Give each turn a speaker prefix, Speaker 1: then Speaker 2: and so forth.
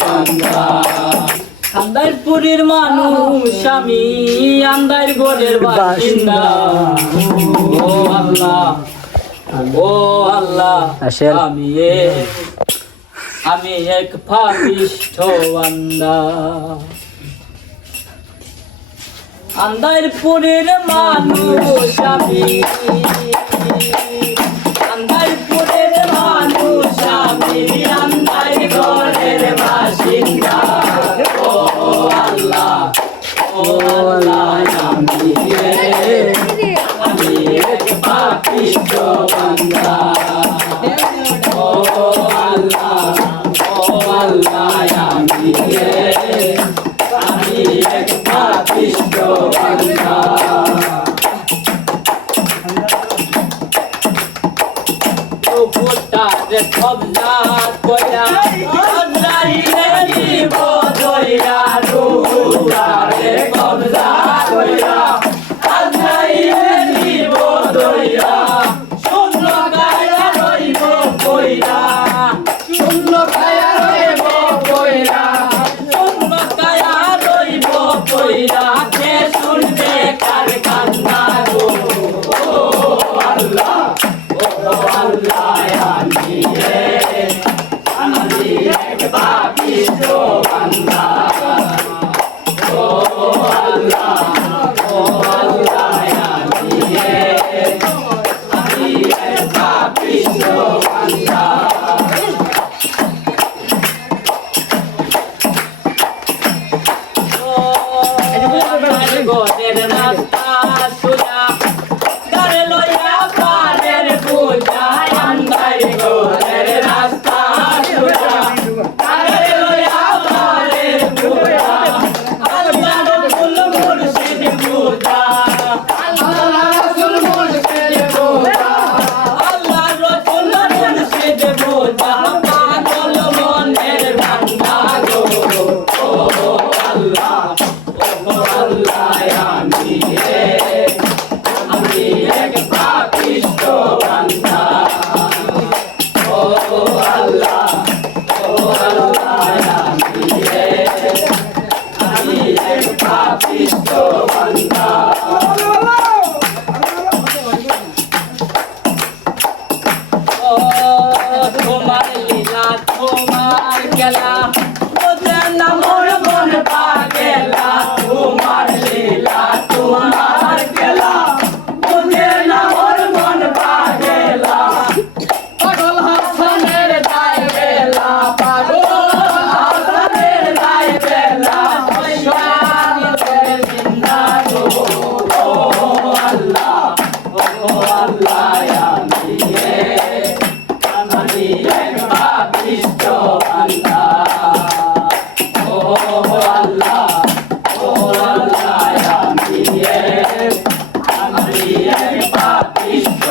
Speaker 1: বান্দা আন্দারপুরের মানুষ আমি আন্দার গোরের বাসিন্দা। ও আল্লাহ ও আল্লাহ আমি আমি এক পাপিষ্ঠ বান্দা। আন্দারপুরের মানুষ আমি উপতারে কবলা কয়া কবলাই রে জীব দয়া রু তারে কবলা কয়া Oh, my God. জয় পাপিষ্ঠ